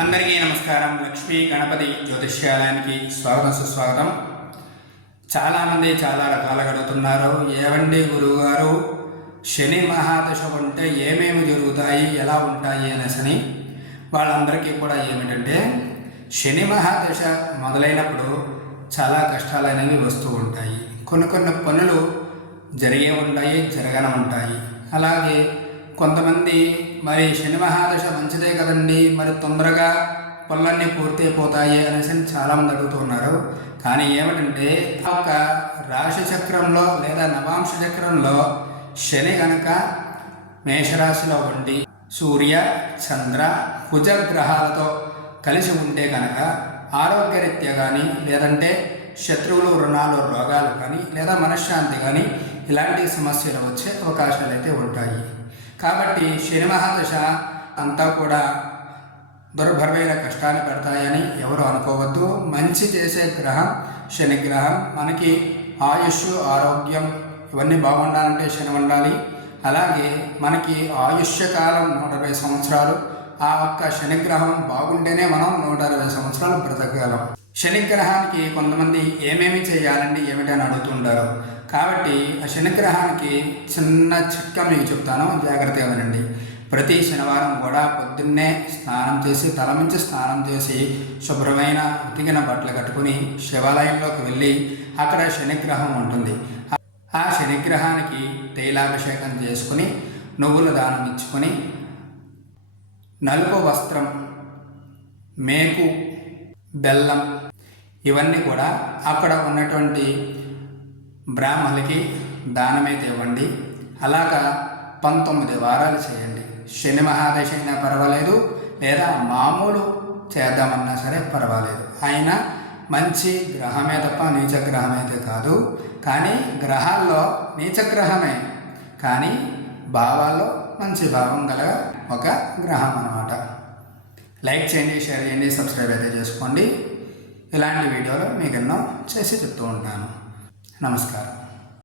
అందరికీ నమస్కారం. లక్ష్మీ గణపతి జ్యోతిష్యాలయానికి స్వాగతం సుస్వాగతం. చాలామంది చాలా రకాలుగా అడుగుతున్నారు, ఏవండి గురువుగారు శని మహాదశ ఉంటే ఏమేమి జరుగుతాయి, ఎలా ఉంటాయి అనేసని. వాళ్ళందరికీ కూడా ఏమిటంటే, శని మహాదశ మొదలైనప్పుడు చాలా కష్టాలనేవి వస్తూ ఉంటాయి. కొన్ని పనులు జరిగే ఉంటాయి, జరగన ఉంటాయి. అలాగే కొంతమంది మరి శని మహాదశ మంచిదే కదండి, మరి తొందరగా పనులన్నీ పూర్తి అయిపోతాయి అనేసి చాలామంది అడుగుతున్నారు. కానీ ఏమిటంటే, ఒక రాశి చక్రంలో లేదా నవాంశ చక్రంలో శని గనక మేషరాశిలో ఉండి సూర్య చంద్ర కుజ గ్రహాలతో కలిసి ఉంటే కనుక ఆరోగ్యరీత్యా కానీ, లేదంటే శత్రువులు రుణాలు రోగాలు కానీ, లేదా మనశ్శాంతి కానీ ఇలాంటి సమస్యలు వచ్చే అవకాశాలు అయితే ఉంటాయి. కాబట్టి శని మహాదశ అంతా కూడా దుర్భరమైన కష్టాన్ని పెడతాయని ఎవరు అనుకోవద్దు. మంచి చేసే గ్రహం శని గ్రహం. మనకి ఆయుష్, ఆరోగ్యం ఇవన్నీ బాగుండాలంటే శని ఉండాలి. అలాగే మనకి ఆయుష్యకాలం 120 సంవత్సరాలు. ఆ ఒక్క శనిగ్రహం బాగుంటేనే మనం 120 సంవత్సరాలు బ్రతకగలం. శనిగ్రహానికి కొంతమంది ఏమేమి చేయాలండి ఏమిటని అడుగుతుంటారు. కాబట్టి ఆ శనిగ్రహానికి చిన్న చిట్కా మీకు చెప్తాను, జాగ్రత్తగా వినండి. ప్రతి శనివారం కూడా పొద్దున్నే స్నానం చేసి, తలమించి స్నానం చేసి, శుభ్రమైన ఉతికిన బట్టలు కట్టుకుని శివాలయంలోకి వెళ్ళి అక్కడ శనిగ్రహం ఉంటుంది. ఆ శనిగ్రహానికి తైలాభిషేకం చేసుకుని, నువ్వుల దానం ఇచ్చుకొని, నలుపు వస్త్రం, మేకు, బెల్లం ఇవన్నీ కూడా అక్కడ ఉన్నటువంటి బ్రాహ్మణులకి దానమైతే ఇవ్వండి. అలాగా 19 వారాలు చేయండి. శని మహాదశ అయినా పర్వాలేదు, లేదా మామూలు చేద్దామన్నా సరే పర్వాలేదు. అయినా మంచి గ్రహమే తప్ప నీచగ్రహం అయితే కాదు. కానీ గ్రహాల్లో నీచగ్రహమే, కానీ భావాల్లో మంచి భావం గల ఒక గ్రహం అన్నమాట. లైక్ చేయండి, షేర్ చేయండి, సబ్స్క్రైబ్ అయితే చేసుకోండి. ఇలాంటి వీడియోలు మీకు ఎన్నో చేసి చెప్తూ ఉంటాను. నమస్కారం.